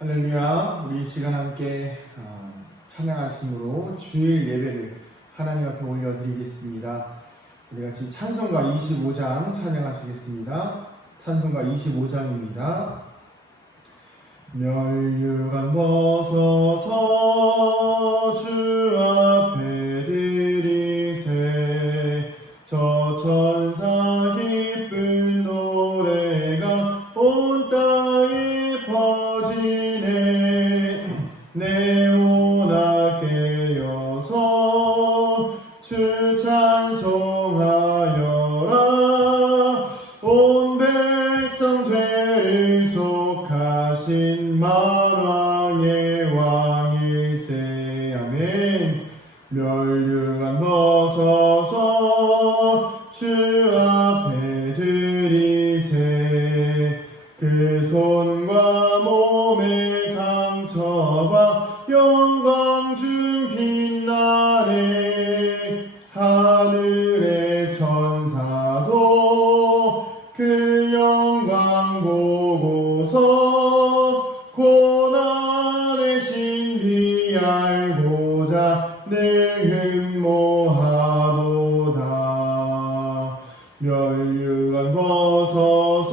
할렐루야. 우리 이 시간 함께 찬양하심으로 주일 예배를 하나님 앞에 올려드리겠습니다. 우리 같이 찬송가 25장 찬양하시겠습니다. 찬송가 25장입니다. 멸류관 벗어서 주 앞에 드리세. 저 천사 기쁜 노래가 온 땅에 퍼지네. 네오나 깨어서 주 찬송하여라. 온 백성 죄를 속하신 만왕의 왕일세. 아멘. 멸류관 벗어서 주 앞에 드리세. 그 손과 몸의 상처가 영광 중 빛나네. 하늘의 천사도 그 영광 보고서 고난의 신비 알고자 늘 흠모하도다. 멸류관 벗어서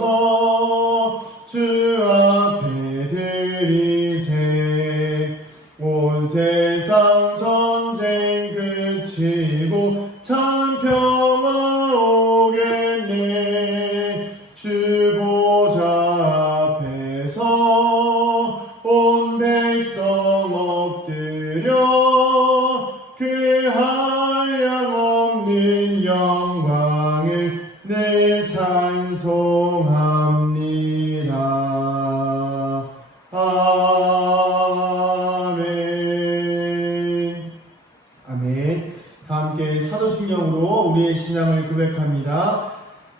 주 앞에 드리세. 온 세상 전쟁 그치고 참 평화 오겠네. 주 보좌 앞에서 온 백성 엎드려 그 한량없는 영광을 늘 찬송합니다. 아멘. 아멘. 다 함께 사도신경으로 우리의 신앙을 고백합니다.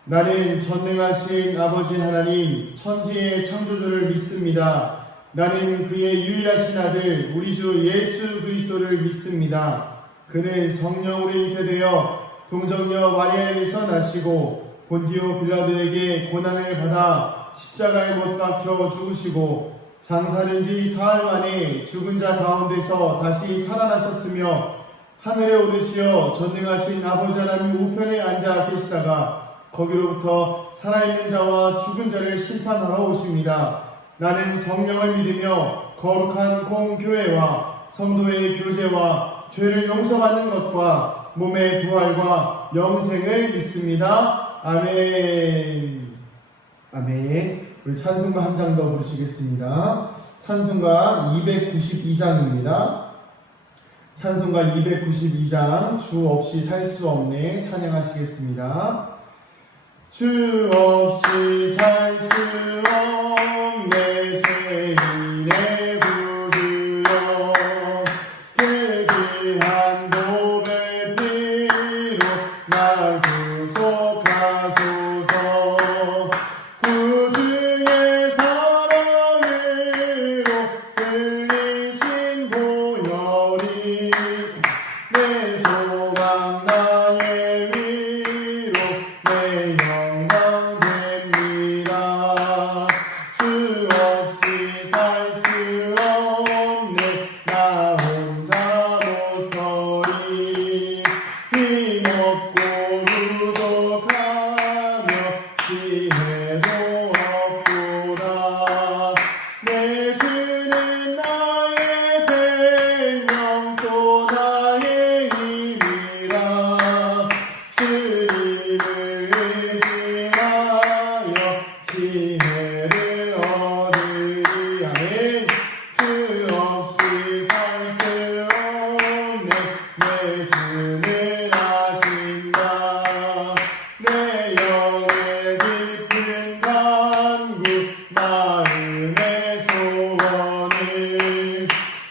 나는 전능하신 아버지 하나님 천지의 창조주를 믿습니다. 나는 그의 유일하신 아들 우리 주 예수 그리스도를 믿습니다. 그는 성령으로 잉태되어 동정녀 마리아에게서 나시고 본디오 빌라도에게 고난을 받아 십자가에 못 박혀 죽으시고 장사된 지 사흘 만에 죽은 자 가운데서 다시 살아나셨으며 하늘에 오르시어 전능하신 아버지 하나님 우편에 앉아 계시다가 거기로부터 살아있는 자와 죽은 자를 심판하러 오십니다. 나는 성령을 믿으며 거룩한 공교회와 성도의 교제와 죄를 용서받는 것과 몸의 부활과 영생을 믿습니다. 아멘. 아멘. 우리 찬송가 한 장 더 부르시겠습니다. 찬송가 292장입니다. 찬송가 292장 주 없이 살 수 없네 찬양하시겠습니다. 주 없이 살 수 없네 죄인의 구주여. 그 귀한 도배 피로 날 구속하소서. 구주의 사랑으로 흘리신 보혈이 내 소망 나의 위로 내 영광 됩니다. 주 없이 살 수 없네 나 혼자 못 서리. 힘없고 부족하며 지혜도 없구나. 내 주는 나의 생명 또 나의 힘이라. 주님을 의지하여 지혜를 얻으리. 아멘. 주 없이 살 수 없네 내 주는 아신다. 내 영의 깊은 간구 마음의 소원을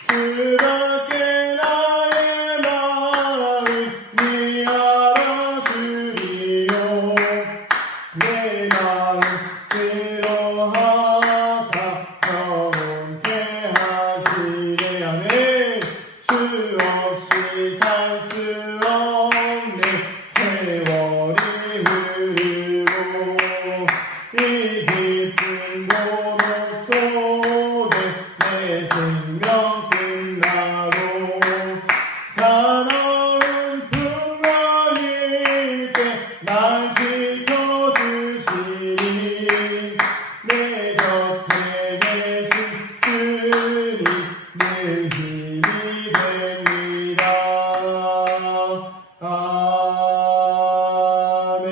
주답게 나의 마음 니 알아주리요. 날 지켜주시니 내 곁에 계신 주님 늘 힘이 됩니다. 아멘.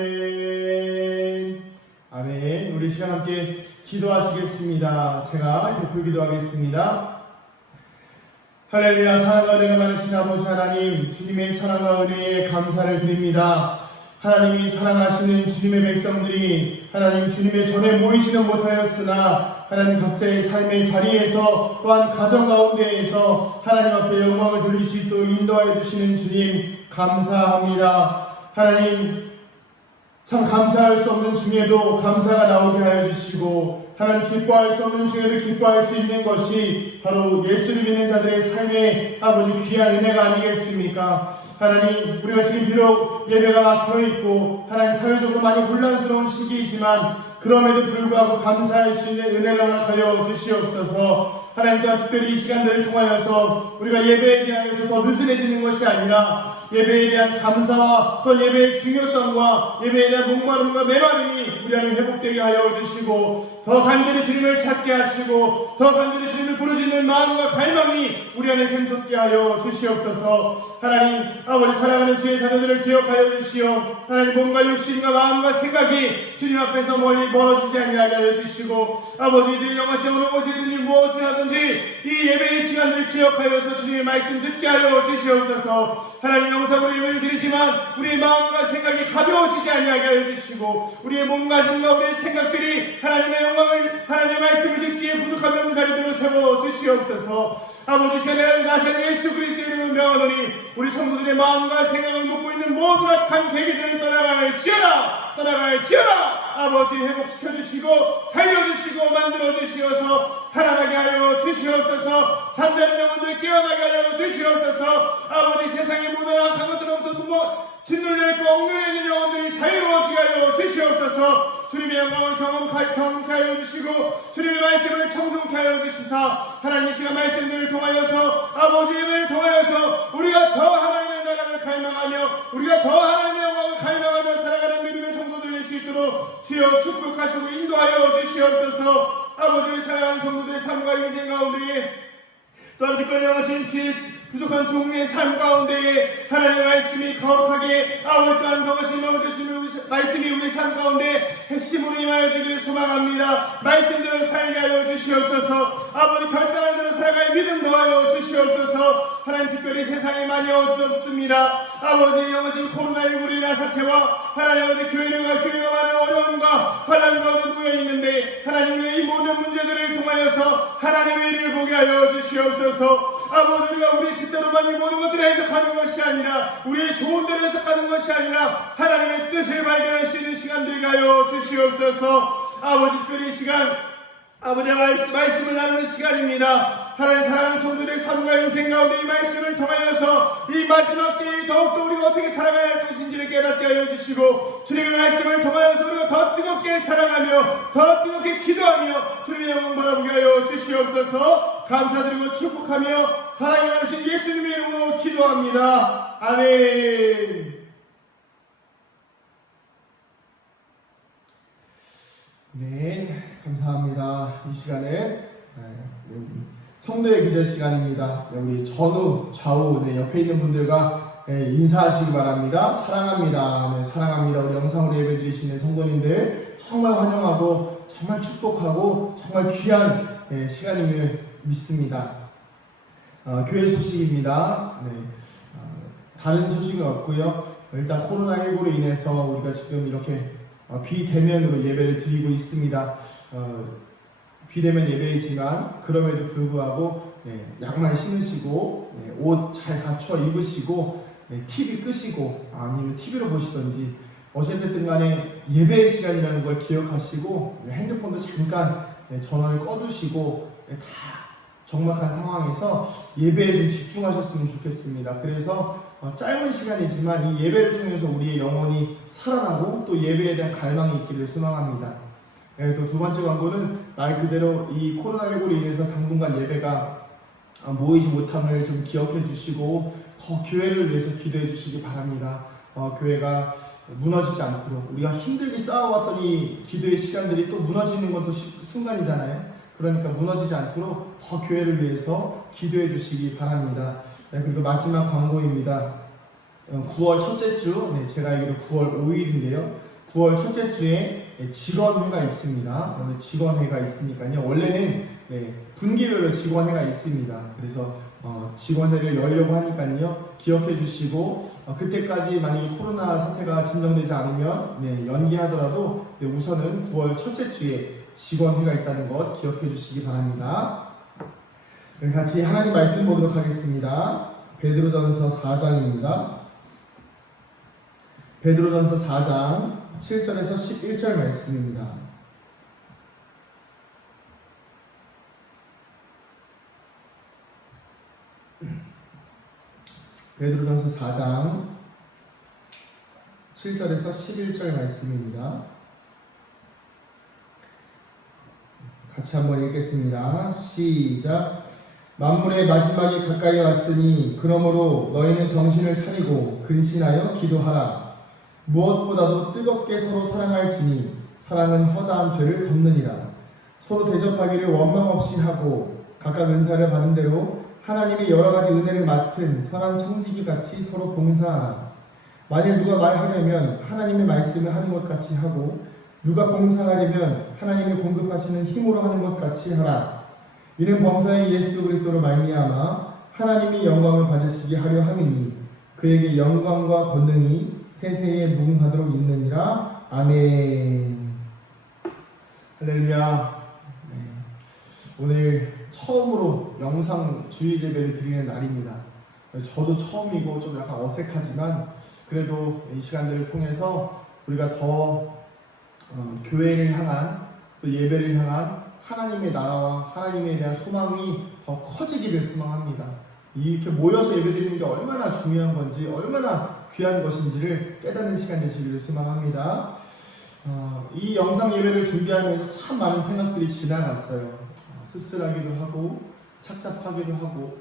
아멘. 우리 시간 함께 기도하시겠습니다. 제가 대표 기도하겠습니다. 할렐루야. 사랑과 은혜가 많으신 아버지 하나님, 주님의 사랑과 은혜에 감사를 드립니다. 하나님이 사랑하시는 주님의 백성들이 하나님 주님의 전에 모이지는 못하였으나 하나님 각자의 삶의 자리에서 또한 가정 가운데에서 하나님 앞에 영광을 돌릴 수 있도록 인도하여 주시는 주님 감사합니다. 하나님 참 감사할 수 없는 중에도 감사가 나오게 하여 주시고 하나님 기뻐할 수 없는 중에도 기뻐할 수 있는 것이 바로 예수를 믿는 자들의 삶의 아버지 귀한 은혜가 아니겠습니까? 하나님 우리가 지금 비록 예배가 막혀있고 하나님 사회적으로 많이 혼란스러운 시기이지만 그럼에도 불구하고 감사할 수 있는 은혜를 허락하여 주시옵소서. 하나님 또한 특별히 이 시간들을 통하여서 우리가 예배에 대하여서 더 느슨해지는 것이 아니라 예배에 대한 감사와 또 예배의 중요성과 예배에 대한 목마름과 메마름이 우리 안에 회복되게 하여 주시고 더 간절히 주님을 찾게 하시고 더 간절히 주님을 부르짖는 마음과 갈망이 우리 안에 샘솟게 하여 주시옵소서. 하나님 아버지 사랑하는 주의 자녀들을 기억하여 주시어 하나님 몸과 육신과 마음과 생각이 주님 앞에서 멀리 멀어지지 아니하게 하여 주시고 아버지 이들이 영화시 어느 곳이든지 무엇을 하든지 이 예배의 시간들을 기억하여서 주님의 말씀 듣게 하여 주시옵소서. 하나님 영상으로 예배를 드리지만 우리의 마음과 생각이 가벼워지지 아니하게 하여 주시고 우리의 몸가짐과 우리의 생각들이 하나님의 영광을 하나님의 말씀을 듣기에 부족함이 없는 자리들로 세워 주시옵소서. 아버지 시간에 나사렛 예수 그리스도의 이름으로 명하노니 우리 성도들의 마음과 생각을 묻고 있는 모든 악한 계기들을 떠나갈지어다. 아버지 회복시켜 주시고 살려주시고 만들어 주시어서 살아나게 하여 주시옵소서. 잠자는 영혼들 깨어나게 하여 주시옵소서. 아버지 세상의 모든 악한 것들로부터 짓눌려 있고 얽눌려 있는 영혼들이 자유로워지게 하여 주시옵소서. 주님의 영광을 경험케 하여 주시고 주님의 말씀을 청종케 하여 주시사 하나님 이 시간 말씀들을 통하여서 아버지 예배를 통하여서 우리가 더 하나님의 나라를 갈망하며 우리가 더 하나님의 영광을 갈망하며 살아가는 믿음의 성도들 될 수 있도록 주여 축복하시고 인도하여 주시옵소서. 아버지 우리 사랑하는 성도들의 삶과 인생 가운데에 또한 특별히 영화진 부족한 종의 삶 가운데에 하나님의 말씀이 거룩하게 아버지 또한 거하신 말씀이 우리 삶 가운데 핵심으로 임하여 주기를 소망합니다. 말씀대로 살게 하여 주시옵소서. 아버지 결단한 대로 살아갈 믿음 더하여 주시옵소서. 하나님 특별히 세상에 많이 어둡습니다. 아버지 영하신 코로나19로 인한 사태와 하나님 아버지 교회가 많은 어려움과 환난 가운데 놓여있는데 하나님 우리의 이 모든 문제들을 통하여서 하나님의 일을 보게 하여 주시옵소서. 아버지 우리가 우리 뜻대로만 이 모든 것들을 해석하는 것이 아니라 우리의 좋은 대로 해석하는 것이 아니라 하나님의 뜻을 발견할 수 있는 시간 되게 하여 주시옵소서. 아버지 특별히 이 시간 아버지의 말씀을 나누는 시간입니다. 하나님 사랑하는 성도들의 삶과 인생 가운데 이 말씀을 통하여서 이 마지막 때에 더욱더 우리가 어떻게 살아가야 할 것인지를 깨닫게 하여 주시고 주님의 말씀을 통하여서 우리가 더 뜨겁게 사랑하며 더 뜨겁게 기도하며 주님의 영광 바라보게 하여 주시옵소서. 감사드리고 축복하며 사랑이 많으신 예수님의 이름으로 기도합니다. 아멘. 네, 감사합니다. 이 시간에 성도의 기도 시간입니다. 우리 전후, 좌우 옆에 있는 분들과 인사하시기 바랍니다. 사랑합니다. 네, 사랑합니다. 우리 영상으로 예배드리시는 성도님들 정말 환영하고 정말 축복하고 정말 귀한 시간임을 믿습니다. 교회 소식입니다. 네, 다른 소식은 없고요. 일단 코로나19로 인해서 우리가 지금 이렇게 비대면으로 예배를 드리고 있습니다. 비대면 예배이지만 그럼에도 불구하고 양말 신으시고 옷 잘 갖춰 입으시고 TV 끄시고 아니면 TV로 보시던지 어쨌든 간에 예배의 시간이라는 걸 기억하시고 핸드폰도 잠깐 전원을 꺼두시고 다 적막한 상황에서 예배에 좀 집중하셨으면 좋겠습니다. 그래서 짧은 시간이지만 이 예배를 통해서 우리의 영혼이 살아나고 또 예배에 대한 갈망이 있기를 소망합니다. 또 두 번째 광고는 말 그대로 이 코로나19로 인해서 당분간 예배가 모이지 못함을 좀 기억해 주시고 더 교회를 위해서 기도해 주시기 바랍니다. 교회가 무너지지 않도록, 우리가 힘들게 쌓아왔더니 기도의 시간들이 또 무너지는 것도 순간이잖아요. 그러니까 무너지지 않도록 더 교회를 위해서 기도해 주시기 바랍니다. 그리고 마지막 광고입니다. 9월 첫째 주, 제가 알기로 9월 5일인데요. 9월 첫째 주에 직원회가 있습니다. 오늘 직원회가 있으니까요. 원래는 분기별로 직원회가 있습니다. 그래서 직원회를 열려고 하니까요. 기억해 주시고 그때까지 만약에 코로나 사태가 진정되지 않으면 연기하더라도 우선은 9월 첫째 주에 직원회가 있다는 것 기억해 주시기 바랍니다. 같이 하나님 말씀 보도록 하겠습니다. 베드로전서 4장입니다. 베드로전서 4장 7절에서 11절 말씀입니다. 베드로전서 4장 7절에서 11절 말씀입니다. 같이 한번 읽겠습니다. 시작. 만물의 마지막이 가까이 왔으니 그러므로 너희는 정신을 차리고 근신하여 기도하라. 무엇보다도 뜨겁게 서로 사랑할지니 사랑은 허다한 죄를 덮느니라. 서로 대접하기를 원망 없이 하고 각각 은사를 받은 대로 하나님이 여러 가지 은혜를 맡은 선한 청지기 같이 서로 봉사하라. 만일 누가 말하려면 하나님의 말씀을 하는 것 같이 하고 누가 봉사하려면 하나님이 공급하시는 힘으로 하는 것 같이 하라. 이는 범사의 예수 그리스도로 말미암아 하나님이 영광을 받으시게 하려 함이니 그에게 영광과 권능이 세세에 무궁하도록 있느니라. 아멘. 할렐루야. 오늘 처음으로 영상 주일 예배를 드리는 날입니다. 저도 처음이고 좀 약간 어색하지만 그래도 이 시간들을 통해서 우리가 더 교회를 향한 또 예배를 향한 하나님의 나라와 하나님에 대한 소망이 더 커지기를 소망합니다. 이렇게 모여서 예배드리는 게 얼마나 중요한 건지, 얼마나 귀한 것인지를 깨닫는 시간 되시기를 소망합니다. 이 영상 예배를 준비하면서 참 많은 생각들이 지나갔어요. 씁쓸하기도 하고 착잡하기도 하고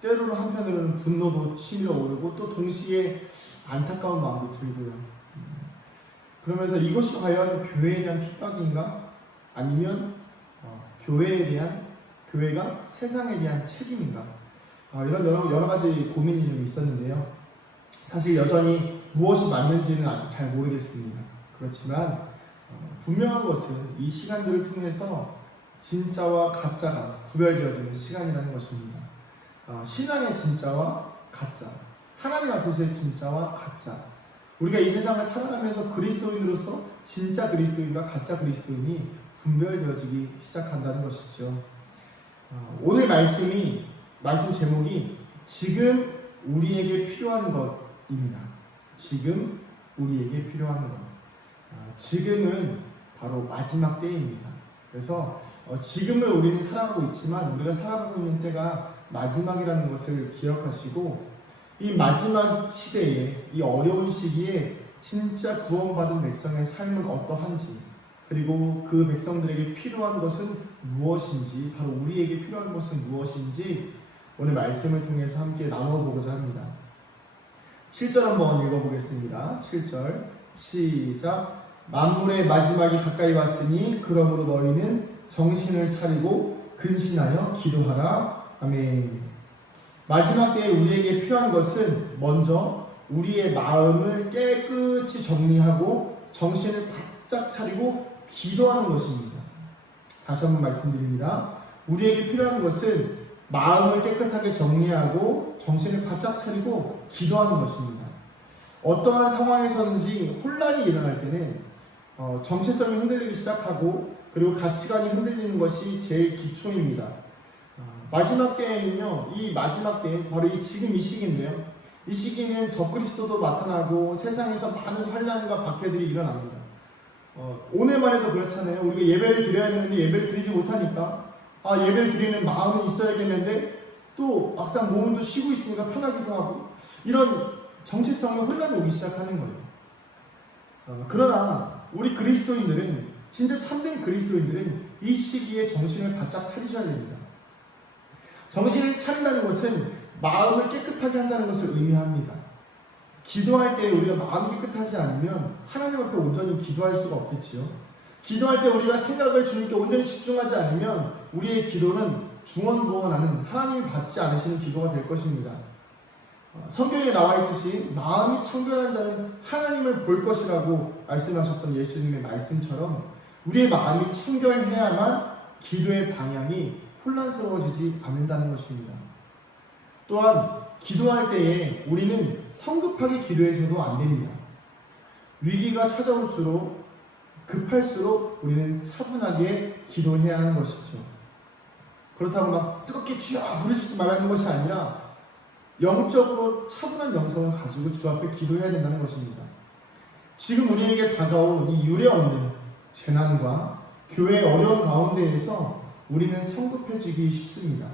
때로는 한편으로는 분노도 치밀어 오르고 또 동시에 안타까운 마음도 들고요. 그러면서 이것이 과연 교회에 대한 핍박인가? 아니면 교회가 세상에 대한 책임인가? 이런 여러 가지 고민이 좀 있었는데요. 사실 여전히 무엇이 맞는지는 아직 잘 모르겠습니다. 그렇지만 분명한 것은 이 시간들을 통해서 진짜와 가짜가 구별되어지는 시간이라는 것입니다. 신앙의 진짜와 가짜, 하나님 앞에서의 진짜와 가짜, 우리가 이 세상을 살아가면서 그리스도인으로서 진짜 그리스도인과 가짜 그리스도인이 분별되어지기 시작한다는 것이죠. 오늘 말씀 제목이 지금 우리에게 필요한 것입니다. 지금 우리에게 필요한 것. 지금은 바로 마지막 때입니다. 그래서 지금을 우리는 살아가고 있지만 우리가 살아가고 있는 때가 마지막이라는 것을 기억하시고 이 마지막 시대에, 이 어려운 시기에 진짜 구원받은 백성의 삶은 어떠한지, 그리고 그 백성들에게 필요한 것은 무엇인지, 바로 우리에게 필요한 것은 무엇인지 오늘 말씀을 통해서 함께 나눠보고자 합니다. 7절 한번 읽어보겠습니다. 7절 시작. 만물의 마지막이 가까이 왔으니 그러므로 너희는 정신을 차리고 근신하여 기도하라. 아멘. 마지막 때에 우리에게 필요한 것은 먼저 우리의 마음을 깨끗이 정리하고 정신을 바짝 차리고 기도하는 것입니다. 다시 한번 말씀드립니다. 우리에게 필요한 것은 마음을 깨끗하게 정리하고 정신을 바짝 차리고 기도하는 것입니다. 어떠한 상황에서든지 혼란이 일어날 때는 정체성이 흔들리기 시작하고 그리고 가치관이 흔들리는 것이 제일 기초입니다. 마지막 때에는요, 이 마지막 때 바로 지금 이 시기인데요. 이 시기는 적그리스도도 나타나고 세상에서 많은 환난과 박해들이 일어납니다. 오늘만 해도 그렇잖아요. 우리가 예배를 드려야 되는데 예배를 드리지 못하니까 예배를 드리는 마음은 있어야겠는데 또 막상 몸은 또 쉬고 있으니까 편하기도 하고 이런 정체성의 혼란이 오기 시작하는 거예요. 그러나 우리 그리스도인들은, 진짜 참된 그리스도인들은 이 시기에 정신을 바짝 차리셔야 됩니다. 정신을 차린다는 것은 마음을 깨끗하게 한다는 것을 의미합니다. 기도할 때 우리가 마음이 깨끗하지 않으면 하나님 앞에 온전히 기도할 수가 없겠지요. 기도할 때 우리가 생각을 주님께 온전히 집중하지 않으면 우리의 기도는 중언부언하는 하나님이 받지 않으시는 기도가 될 것입니다. 성경에 나와 있듯이 마음이 청결한 자는 하나님을 볼 것이라고 말씀하셨던 예수님의 말씀처럼 우리의 마음이 청결해야만 기도의 방향이 혼란스러워지지 않는다는 것입니다. 또한 기도할 때에 우리는 성급하게 기도해서도 안 됩니다. 위기가 찾아올수록 급할수록 우리는 차분하게 기도해야 하는 것이죠. 그렇다고 막 뜨겁게 주여 부르시지 말라는 것이 아니라 영적으로 차분한 영성을 가지고 주 앞에 기도해야 된다는 것입니다. 지금 우리에게 다가온 이 유례없는 재난과 교회의 어려운 가운데에서 우리는 성급해지기 쉽습니다.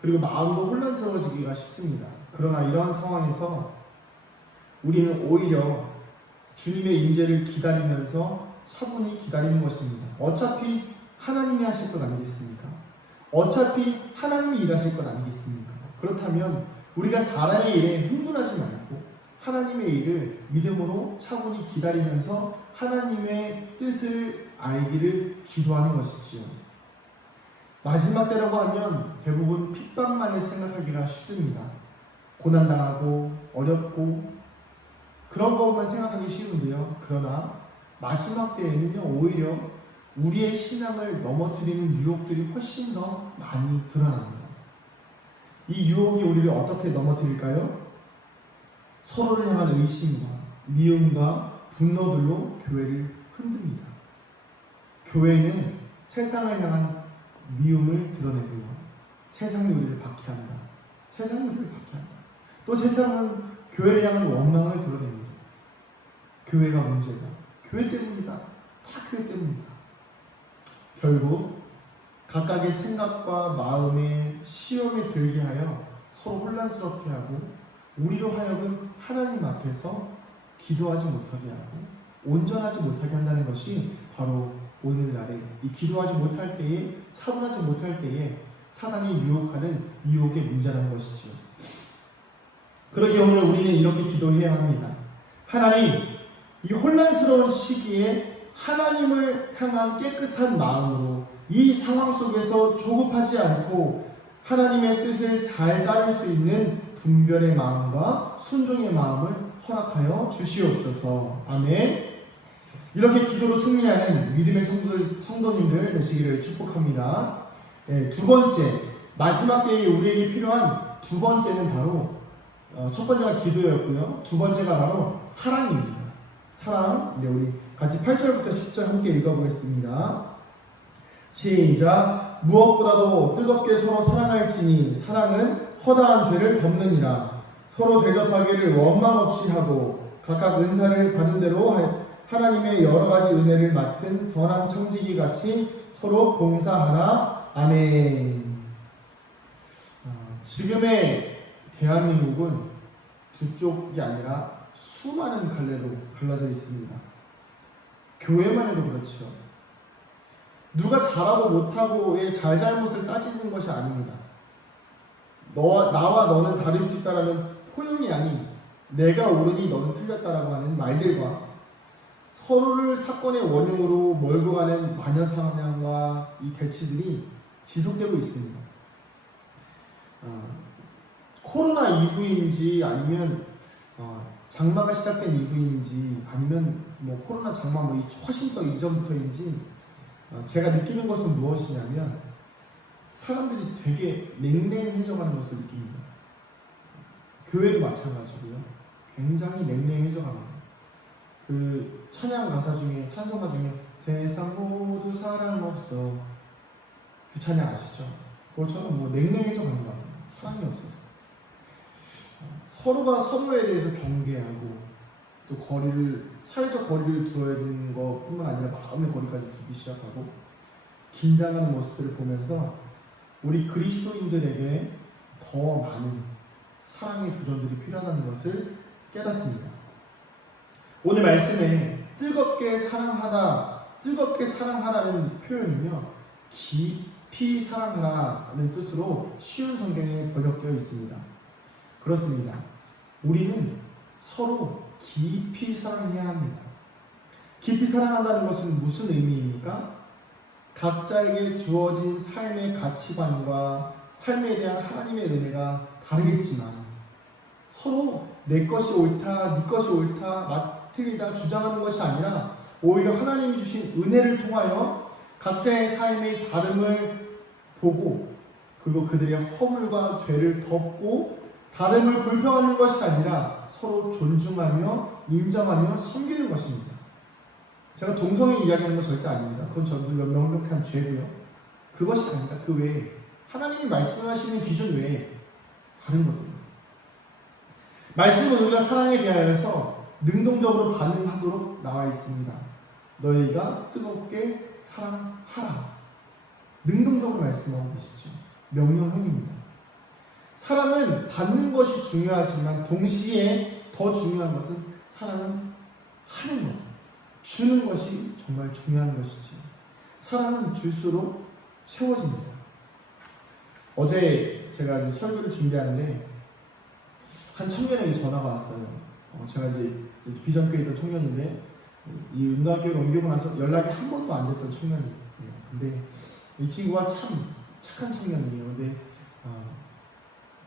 그리고 마음도 혼란스러워지기가 쉽습니다. 그러나 이러한 상황에서 우리는 오히려 주님의 임재를 기다리면서 차분히 기다리는 것입니다. 어차피 하나님이 하실 것 아니겠습니까? 어차피 하나님이 일하실 것 아니겠습니까? 그렇다면 우리가 사람의 일에 흥분하지 말고 하나님의 일을 믿음으로 차분히 기다리면서 하나님의 뜻을 알기를 기도하는 것이지요. 마지막 때라고 하면 대부분 핍박만을 생각하기가 쉽습니다. 고난당하고 어렵고 그런 것만 생각하기 쉬운데요. 그러나 마지막 때에는요, 오히려 우리의 신앙을 넘어뜨리는 유혹들이 훨씬 더 많이 드러납니다. 이 유혹이 우리를 어떻게 넘어뜨릴까요? 서로를 향한 의심과 미움과 분노들로 교회를 흔듭니다. 교회는 세상을 향한 미움을 드러내고요. 세상이 우리를 박해한다. 세상이 우리를 박해한다. 또 세상은 교회를 향한 원망을 드러냅니다. 교회가 문제다. 교회 때문이다. 다 교회 때문이다. 결국 각각의 생각과 마음에 시험에 들게 하여 서로 혼란스럽게 하고 우리로 하여금 하나님 앞에서 기도하지 못하게 하고 온전하지 못하게 한다는 것이 바로 오늘날에 이 기도하지 못할 때에 차분하지 못할 때에 사단이 유혹하는 유혹의 문제라는 것이죠. 그러기에 오늘 우리는 이렇게 기도해야 합니다. 하나님, 이 혼란스러운 시기에 하나님을 향한 깨끗한 마음으로 이 상황 속에서 조급하지 않고 하나님의 뜻을 잘 따를 수 있는 분별의 마음과 순종의 마음을 허락하여 주시옵소서. 아멘. 이렇게 기도로 승리하는 믿음의 성도님들 되시기를 축복합니다. 두 번째, 마지막 때에 우리에게 필요한 두 번째는 바로 첫 번째가 기도였고요. 두 번째가 바로 사랑입니다. 사랑. 우리 같이 8절부터 10절 함께 읽어보겠습니다. 시작. 무엇보다도 뜨겁게 서로 사랑할지니 사랑은 허다한 죄를 덮느니라. 서로 대접하기를 원망 없이 하고 각각 은사를 받은 대로 하나님의 여러 가지 은혜를 맡은 선한 청지기 같이 서로 봉사하라. 아멘. 지금의 대한민국은 두 쪽이 아니라 수많은 갈래로 갈라져 있습니다. 교회만 해도 그렇죠. 누가 잘하고 못하고의 잘잘못을 따지는 것이 아닙니다. 나와 너는 다를 수 있다라는 포용이 아닌 내가 옳으니 너는 틀렸다라고 하는 말들과 서로를 사건의 원흉으로 몰고 가는 마녀 사냥과 이 대치들이 지속되고 있습니다. 코로나 이후인지 아니면 장마가 시작된 이후인지 아니면 코로나 장마 훨씬 더 이전부터인지 제가 느끼는 것은 무엇이냐면 사람들이 되게 냉랭해져가는 것을 느낍니다. 교회도 마찬가지고요. 굉장히 냉랭해져갑니다. 그 찬양 가사 중에 찬송가 중에 세상 모두 사랑 없어 그 찬양 아시죠? 그것처럼 냉랭해져가는 것 같아요. 사랑이 없어서 서로가 서로에 대해서 경계하고 또 사회적 거리를 두어야 되는 것뿐만 아니라 마음의 거리까지 두기 시작하고 긴장하는 모습들을 보면서 우리 그리스도인들에게 더 많은 사랑의 도전들이 필요하다는 것을 깨닫습니다. 오늘 말씀에 뜨겁게 사랑하라는 표현은요, 깊이 사랑하라는 뜻으로 쉬운 성경에 번역되어 있습니다. 그렇습니다. 우리는 서로 깊이 사랑해야 합니다. 깊이 사랑한다는 것은 무슨 의미입니까? 각자에게 주어진 삶의 가치관과 삶에 대한 하나님의 은혜가 다르겠지만 서로 내 것이 옳다, 네 것이 옳다, 틀리다 주장하는 것이 아니라 오히려 하나님이 주신 은혜를 통하여 각자의 삶의 다름을 보고 그들의 허물과 죄를 덮고 다름을 불평하는 것이 아니라 서로 존중하며 인정하며 섬기는 것입니다. 제가 동성애 이야기하는 건 절대 아닙니다. 그건 전부 명백한 죄고요. 그것이 아니라 그 외에 하나님이 말씀하시는 기준 외에 다른 것들. 말씀은 우리가 사랑에 대하여서 능동적으로 반응하도록 나와 있습니다. 너희가 뜨겁게 사랑하라. 능동적으로 말씀하고 계시죠. 명령형입니다. 사랑은 받는 것이 중요하지만 동시에 더 중요한 것은 사랑은 하는 것, 주는 것이 정말 중요한 것이지. 사랑은 줄수록 채워집니다. 어제 제가 이제 설교를 준비하는데 한 청년에게 전화가 왔어요. 제가 이제 비전교회 있던 청년인데 이 은가교회로 옮기고 나서 연락이 한 번도 안 됐던 청년이에요. 근데 이 친구가 참 착한 청년이에요. 근데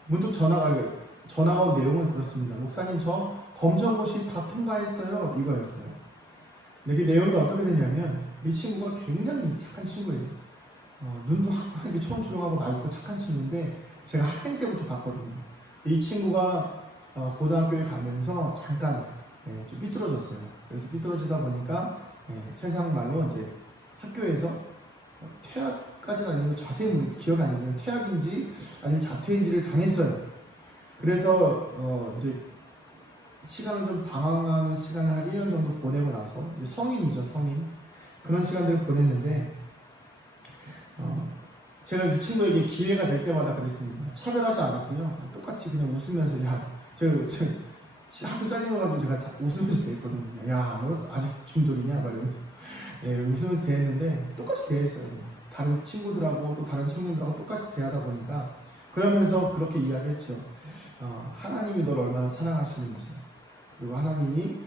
문득 전화가 온 내용은 그렇습니다. 목사님, 저 검정고시 다 통과했어요. 이거였어요. 근데 그 내용이 어떻게 되냐면 이 친구가 굉장히 착한 친구예요. 눈도 항상 이렇게 초롱초롱하고 맑고 착한 친구인데 제가 학생 때부터 봤거든요. 이 친구가 고등학교에 가면서 잠깐 좀 삐뚤어졌어요. 그래서 삐뚤어지다 보니까 세상 말로 이제 학교에서 퇴학까지는 아니고 자세히 기억이 안 나요. 퇴학인지 아니면 자퇴인지를 당했어요. 그래서 이제 시간을 좀 방황하는 시간을 한 1년 정도 보내고 나서 이제 성인이죠, 성인. 그런 시간들을 보냈는데 제가 그 친구에게 기회가 될 때마다 그랬습니다. 차별하지 않았고요. 똑같이 그냥 웃으면서 제가 학교 잘린 거 가지고 제가 웃으면서 대했거든요. 야, 너 아직 중졸이냐? 말이면서 웃으면서 대했는데 똑같이 대했어요. 다른 친구들하고 또 다른 청년들하고 똑같이 대하다 보니까 그러면서 그렇게 이야기했죠. 하나님이 너를 얼마나 사랑하시는지, 그리고 하나님이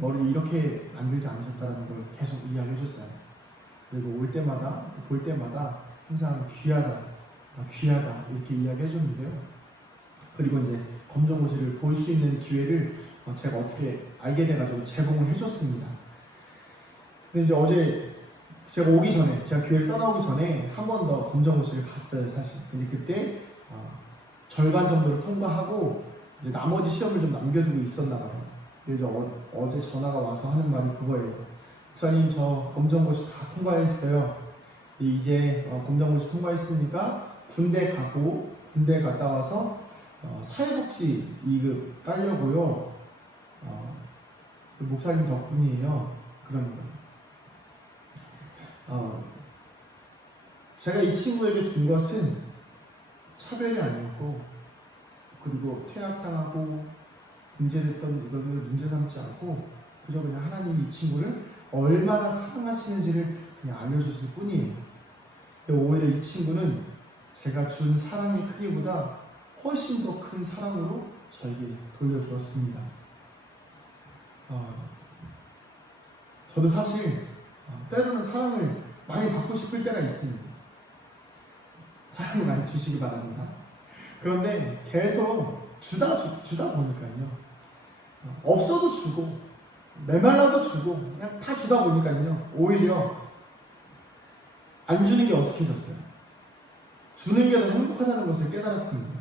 너를 이렇게 만들지 않으셨다는 걸 계속 이야기해줬어요. 그리고 올 때마다 볼 때마다 항상 귀하다 이렇게 이야기해줬는데요. 그리고 이제 검정고시를 볼 수 있는 기회를 제가 어떻게 알게 돼가지고 제공을 해줬습니다. 근데 이제 어제 제가 오기 전에, 제가 교회를 떠나오기 전에 한 번 더 검정고시를 봤어요, 사실. 근데 그때 절반 정도를 통과하고 이제 나머지 시험을 좀 남겨두고 있었나 봐요. 그래서 어제 전화가 와서 하는 말이 그거예요. 목사님, 저 검정고시 다 통과했어요. 이제 검정고시 통과했으니까 군대 갔다 와서 사회복지 2급 따려고요. 목사님 덕분이에요. 그러는 거예요. 제가 이 친구에게 준 것은 차별이 아니었고, 그리고 퇴학당하고 문제됐던 이걸 문제 삼지 않고 그저 그냥 하나님이 이 친구를 얼마나 사랑하시는지를 그냥 알려줬을 뿐이에요. 오히려 이 친구는 제가 준 사랑의 크기보다 훨씬 더 큰 사랑으로 저에게 돌려주었습니다. 저도 사실 때로는 사랑을 많이 받고 싶을 때가 있습니다. 사랑을 많이 주시기 바랍니다. 그런데 계속 주다 보니까요, 없어도 주고 메말라도 주고 그냥 다 주다 보니까요, 오히려 안 주는 게 어색해졌어요. 주는 게 더 행복하다는 것을 깨달았습니다.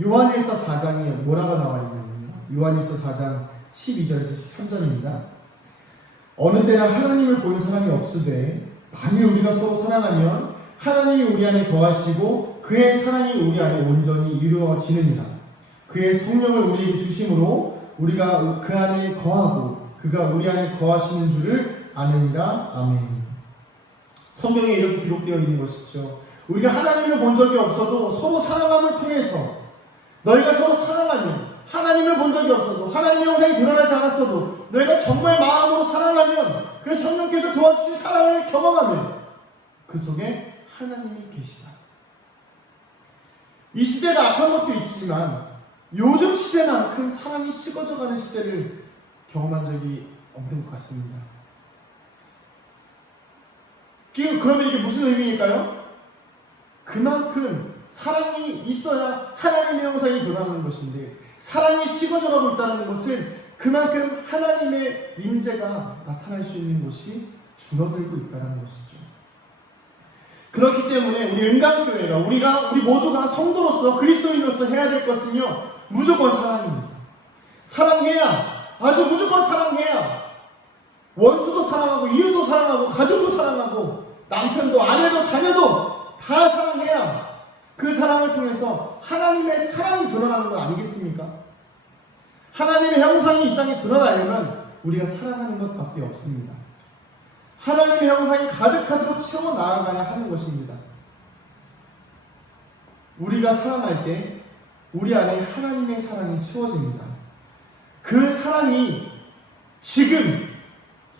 요한일서 4장에 뭐라고 나와 있냐면요, 요한일서 4장 12절에서 13절입니다. 어느 때나 하나님을 본 사람이 없으되 만일 우리가 서로 사랑하면 하나님이 우리 안에 거하시고 그의 사랑이 우리 안에 온전히 이루어지느니라. 그의 성령을 우리에게 주심으로 우리가 그 안에 거하고 그가 우리 안에 거하시는 줄을 아느니라. 아멘. 성경에 이렇게 기록되어 있는 것이죠. 우리가 하나님을 본 적이 없어도 서로 사랑함을 통해서, 너희가 서로 사랑하면, 하나님을 본 적이 없어도, 하나님의 형상이 드러나지 않았어도 너희가 정말 마음으로 사랑하면, 그 성령께서 도와주신 사랑을 경험하면 그 속에 하나님이 계시다. 이 시대가 악한 것도 있지만 요즘 시대만큼 사랑이 식어져가는 시대를 경험한 적이 없는 것 같습니다. 그러면 이게 무슨 의미일까요? 그만큼 사랑이 있어야 하나님의 형상이 드러나는 것인데, 사랑이 식어져가고 있다는 것은 그만큼 하나님의 임재가 나타날 수 있는 곳이 줄어들고 있다는 것이죠. 그렇기 때문에 우리 은강교회가, 우리 모두가 성도로서, 그리스도인으로서 해야 될 것은요, 무조건 사랑입니다. 사랑해야, 아주 무조건 사랑해야 원수도 사랑하고, 이웃도 사랑하고, 가족도 사랑하고, 남편도, 아내도, 자녀도 다 사랑해야 그 사랑을 통해서 하나님의 사랑이 드러나는 것 아니겠습니까? 하나님의 형상이 이 땅에 드러나려면 우리가 사랑하는 것밖에 없습니다. 하나님의 형상이 가득하도록 채워 나아가야 하는 것입니다. 우리가 사랑할 때 우리 안에 하나님의 사랑이 채워집니다. 그 사랑이 지금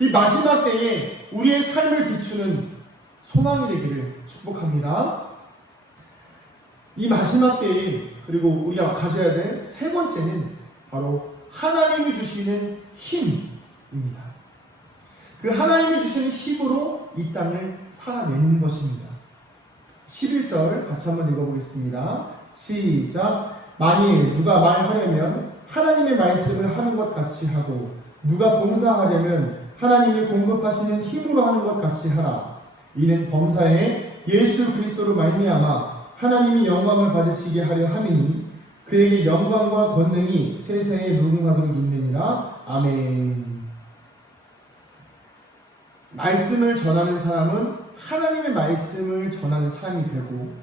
이 마지막 때에 우리의 삶을 비추는 소망이 되기를 축복합니다. 이 마지막 때에, 그리고 우리가 가져야 될 세 번째는 바로 하나님이 주시는 힘입니다. 그 하나님이 주시는 힘으로 이 땅을 살아내는 것입니다. 11절 같이 한번 읽어보겠습니다. 시작. 만일 누가 말하려면 하나님의 말씀을 하는 것 같이 하고, 누가 봉사하려면 하나님이 공급하시는 힘으로 하는 것 같이 하라. 이는 범사에 예수 그리스도로 말미암아 하나님이 영광을 받으시게 하려 함이니 그에게 영광과 권능이 세세에 무궁하도록 있느니라. 아멘. 말씀을 전하는 사람은 하나님의 말씀을 전하는 사람이 되고,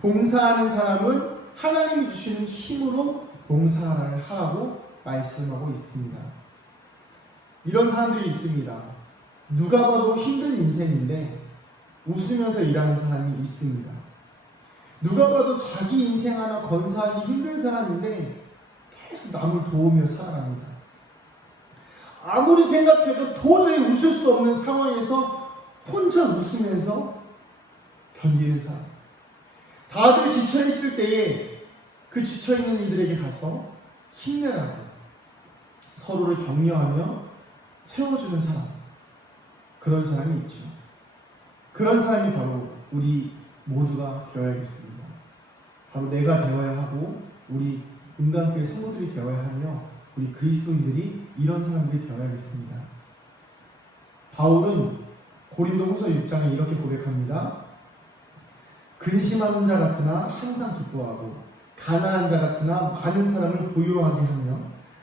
봉사하는 사람은 하나님이 주시는 힘으로 봉사를 하라고 말씀하고 있습니다. 이런 사람들이 있습니다. 누가 봐도 힘든 인생인데 웃으면서 일하는 사람이 있습니다. 누가 봐도 자기 인생 하나 건사하기 힘든 사람인데 계속 남을 도우며 살아갑니다. 아무리 생각해도 도저히 웃을 수 없는 상황에서 혼자 웃으면서 견디는 사람. 다들 지쳐있을 때에 그 지쳐있는 이들에게 가서 힘내라고 서로를 격려하며 세워주는 사람. 그런 사람이 있죠. 그런 사람이 바로 우리 모두가 되어야겠습니다. 바로 내가 되어야 하고, 우리 은강교회 성도들이 되어야 하며, 우리 그리스도인들이 이런 사람들이 되어야겠습니다. 바울은 고린도후서 6장에 이렇게 고백합니다. 근심하는 자 같으나 항상 기뻐하고, 가난한 자 같으나 많은 사람을 부유하게 하며,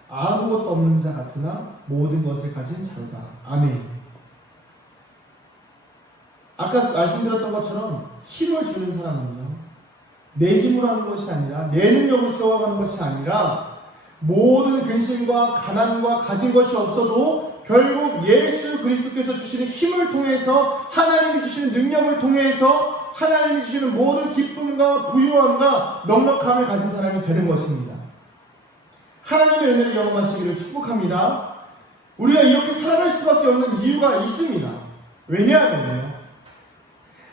아무것도 없는 자 같으나 모든 것을 가진 자로다. 아멘. 아까 말씀드렸던 것처럼 힘을 주는 사람은요, 내 힘으로 하는 것이 아니라, 내 능력을 세워가는 것이 아니라, 모든 근심과 가난과 가진 것이 없어도 결국 예수 그리스도께서 주시는 힘을 통해서, 하나님이 주시는 능력을 통해서 하나님이 주시는 모든 기쁨과 부유함과 넉넉함을 가진 사람이 되는 것입니다. 하나님의 은혜를 경험하시기를 축복합니다. 우리가 이렇게 살아갈 수밖에 없는 이유가 있습니다. 왜냐하면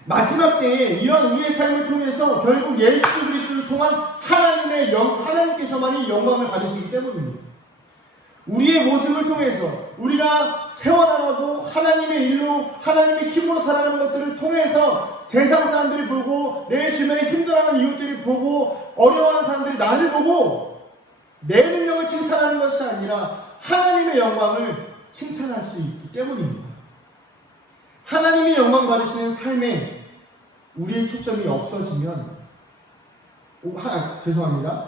마지막 때에 이런 우리의 삶을 통해서 결국 예수 그리스도를 통한 하나님께서만이 영광을 받으시기 때문입니다. 우리의 모습을 통해서 우리가 세워나가고 하나님의 일로, 하나님의 힘으로 살아가는 것들을 통해서 세상 사람들이 보고, 내 주변에 힘들어하는 이웃들이 보고, 어려워하는 사람들이 나를 보고 내 능력을 칭찬하는 것이 아니라 하나님의 영광을 칭찬할 수 있기 때문입니다. 하나님이 영광 받으시는 삶에 우리의 초점이 없어지면,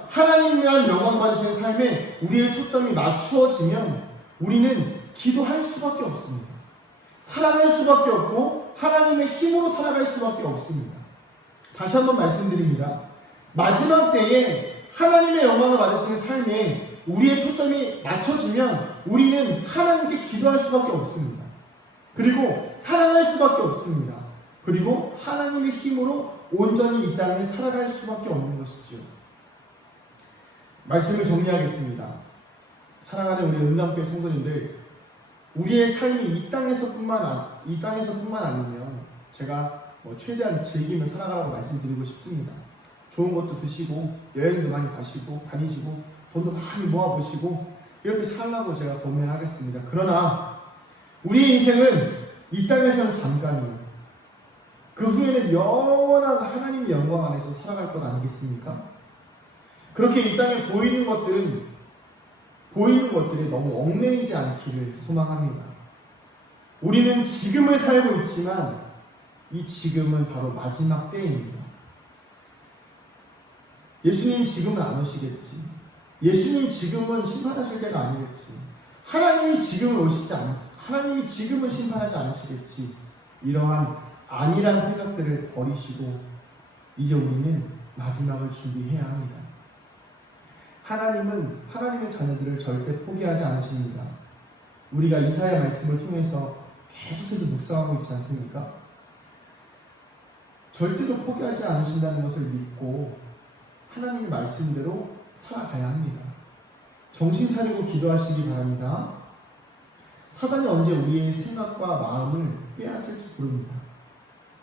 하나님만 영광 받으시는 삶에 우리의 초점이 맞추어지면 우리는 기도할 수밖에 없습니다. 사랑할 수밖에 없고 하나님의 힘으로 살아갈 수밖에 없습니다. 다시 한번 말씀드립니다. 마지막 때에 하나님의 영광을 받으시는 삶에 우리의 초점이 맞춰지면 우리는 하나님께 기도할 수밖에 없습니다. 그리고 사랑할 수밖에 없습니다. 그리고 하나님의 힘으로 온전히 이 땅을 살아갈 수밖에 없는 것이죠. 말씀을 정리하겠습니다. 사랑하는 우리 은강교회 성도님들, 우리의 삶이 이 땅에서뿐만 아니면 제가 최대한 즐기며 살아가라고 말씀드리고 싶습니다. 좋은 것도 드시고 여행도 많이 다니시고 돈도 많이 모아보시고 이렇게 살라고 제가 고민하겠습니다. 그러나 우리의 인생은 이 땅에서는 잠깐이에요. 그 후에는 영원한 하나님의 영광 안에서 살아갈 것 아니겠습니까? 그렇게 이 땅에 보이는 것들에 너무 얽매이지 않기를 소망합니다. 우리는 지금을 살고 있지만 이 지금은 바로 마지막 때입니다. 예수님 지금은 안 오시겠지. 예수님 지금은 심판하실 때가 아니겠지. 하나님이 지금은 오시지 않 하나님이 지금은 심판하지 않으시겠지. 이러한 아니란 생각들을 버리시고 이제 우리는 마지막을 준비해야 합니다. 하나님은 하나님의 자녀들을 절대 포기하지 않으십니다. 우리가 이사야 말씀을 통해서 계속해서 묵상하고 있지 않습니까? 절대로 포기하지 않으신다는 것을 믿고 하나님의 말씀대로 살아가야 합니다. 정신 차리고 기도하시기 바랍니다. 사단이 언제 우리의 생각과 마음을 빼앗을지 모릅니다.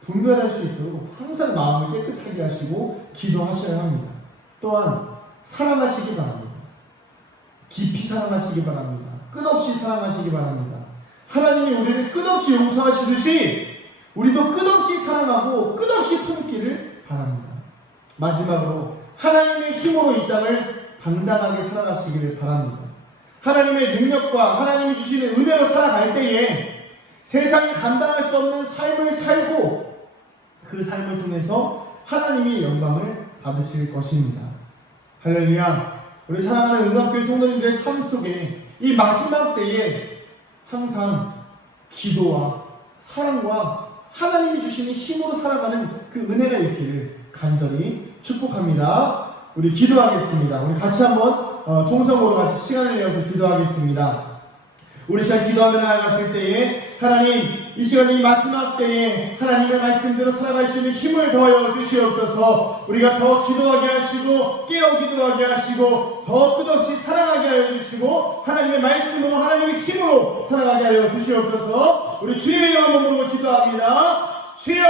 분별할 수 있도록 항상 마음을 깨끗하게 하시고 기도하셔야 합니다. 또한 사랑하시기 바랍니다. 깊이 사랑하시기 바랍니다. 끝없이 사랑하시기 바랍니다. 하나님이 우리를 끝없이 용서하시듯이 우리도 끝없이 사랑하고 끝없이 품기를 바랍니다. 마지막으로 하나님의 힘으로 이 땅을 당당하게 살아가시기를 바랍니다. 하나님의 능력과 하나님이 주시는 은혜로 살아갈 때에 세상이 감당할 수 없는 삶을 살고 그 삶을 통해서 하나님의 영광을 받으실 것입니다. 할렐루야. 우리 사랑하는 응답교회 성도님들의 삶 속에 이 마지막 때에 항상 기도와 사랑과 하나님이 주시는 힘으로 살아가는 그 은혜가 있기를 간절히 축복합니다. 우리 기도하겠습니다. 우리 같이 한번 통성으로 같이 시간을 내어서 기도하겠습니다. 우리 시간 기도하며 나아가실 때에 하나님 이 시간 이 마지막 때에 하나님의 말씀대로 살아갈 수 있는 힘을 더하여 주시옵소서. 우리가 더 기도하게 하시고 깨어 기도하게 하시고 더 끝없이 사랑하게 하여 주시고 하나님의 말씀으로 하나님의 힘으로 살아가게 하여 주시옵소서. 우리 주님의 이름 한번 부르고 기도합니다. 주여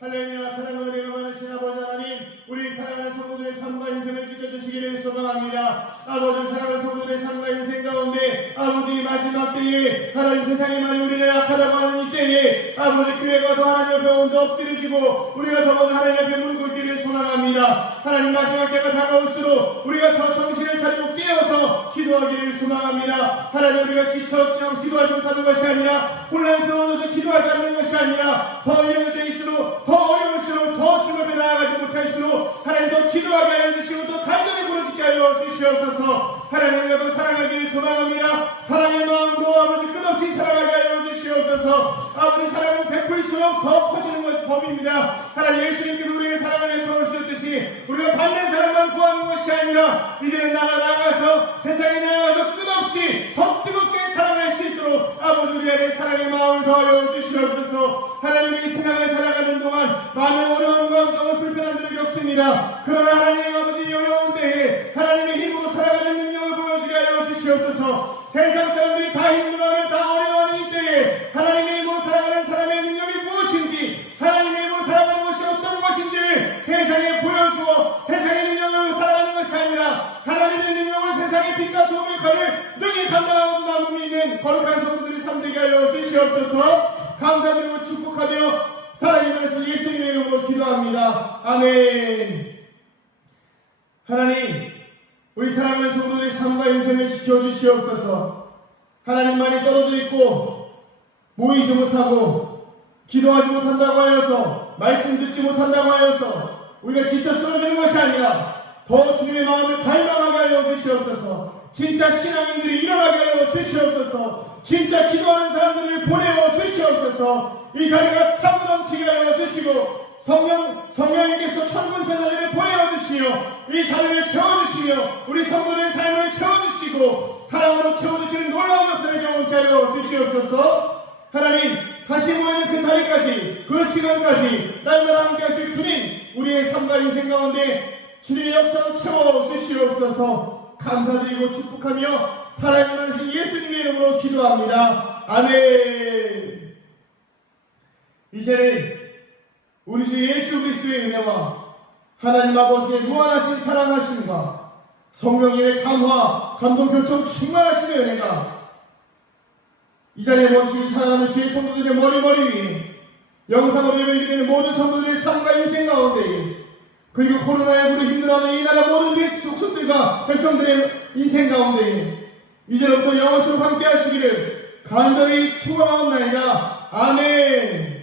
할렐루야. 사랑과 은혜가 많으신 아버지 하나님, 우리 사랑하는 성도들의 삶과 인생을 지켜주시기를 소망합니다. 아버지 사랑하는 성도들의 삶과 인생 가운데 아버지 마지막 때에 하나님 세상이 많이 우리를 악하다고 하는 이 때에 아버지 교회가 더 하나님 앞에 먼저 엎드려지고 우리가 더 먼저 하나님 앞에 무릎 꿇기를 소망합니다. 하나님 마지막 때가 다가올수록 우리가 더 정신을 차리고 깨어서 기도하기를 소망합니다. 하나님 우리가 지쳐 그냥 기도하지 못하는 것이 아니라 혼란스러워져서 기도하지 않는 것이 아니라 더 이럴 때일수록 더 어려울수록 더 주님 앞에 나아가지 못할수록 하나님 더 기도하게 하여 주시고 더 간절히 부르짖게 하여 주시옵소서. 하나님 우리가 더 사랑하기를 소망합니다. 사랑의 마음으로 아버지 끝없이 사랑하게 하여 주시옵소서. 아버지 사랑은 베풀수록 더 커지는 것이 법입니다. 하나님 예수님께서 우리에게 사랑을 베풀어 주셨듯이 우리가 받는 사랑만 구하는 것이 아니라 이제는 나아가서 세상에 나아가서 끝없이 더 뜨겁게 사랑할 수 있도록 아버지 우리 안에 사랑의 마음을 더하여 주시옵소서. 하나님 이 세상을 살아가는 동안 많은 어려움과 너무 불편한 일을 겪습니다. 그러나 하나님 아버지 어려운 때에 하나님의 힘으로 살아가는 능력을 보여주게 하여 주시옵소서. 세상 사람들이 다 힘들어하며 다 어려워하는 이때에 하나님의 힘으로 살아가는 사람의 능력이 무엇인지 하나님의 힘으로 살아가는 것이 어떤 것인지를 세상에 보여주어 세상의 능력으로 살아가는 것이 아니라 하나님의 능력을 세상의 빛과 소금의 칼을 능히 감당하고 남음 있는 거룩한 성도들이 삶되게 하여 주시옵소서. 감사드리고 축복하며 사랑의 말씀 예수님의 이름으로 기도합니다. 아멘. 하나님 우리 사랑하는 성도들의 삶과 인생을 지켜주시옵소서. 하나님만이 떨어져 있고 모이지 못하고 기도하지 못한다고 하여서 말씀 듣지 못한다고 하여서 우리가 지쳐 쓰러지는 것이 아니라 더 주님의 마음을 갈망하게 하여 주시옵소서. 진짜 신앙인들이 일어나게 하여 주시옵소서. 진짜 기도하는 사람들을 보내어 주시옵소서. 이 자리가 차고 넘치게 하여 주시고 성령님께서 천군 천사들을 보내어주시며 이 자리를 채워주시며 우리 성도들의 삶을 채워주시고 사랑으로 채워주시는 놀라운 역사를 경험케 하여 주시옵소서. 하나님 다시 모이는 그 자리까지 그 시간까지 날마다 함께 하실 주님 우리의 삶과 인생 가운데 주님의 역사로 채워주시옵소서. 감사드리고 축복하며 사랑이 많으신 예수님의 이름으로 기도합니다. 아멘. 이제는 우리 주 예수 그리스도의 은혜와 하나님 아버지의 무한하신 사랑하심과 성령님의 감화, 감동, 교통 충만하심의 은혜가 이 자리에 머리숙이 사랑하는 주의 성도들의 머리 위에 영상으로 예배를 드리는 모든 성도들의 삶과 인생 가운데 그리고 코로나19로 힘들어하는 이 나라 모든 족속들과 백성들의 인생 가운데 이제로부터 영원토록 함께 하시기를 간절히 축원하옵나이다. 아멘.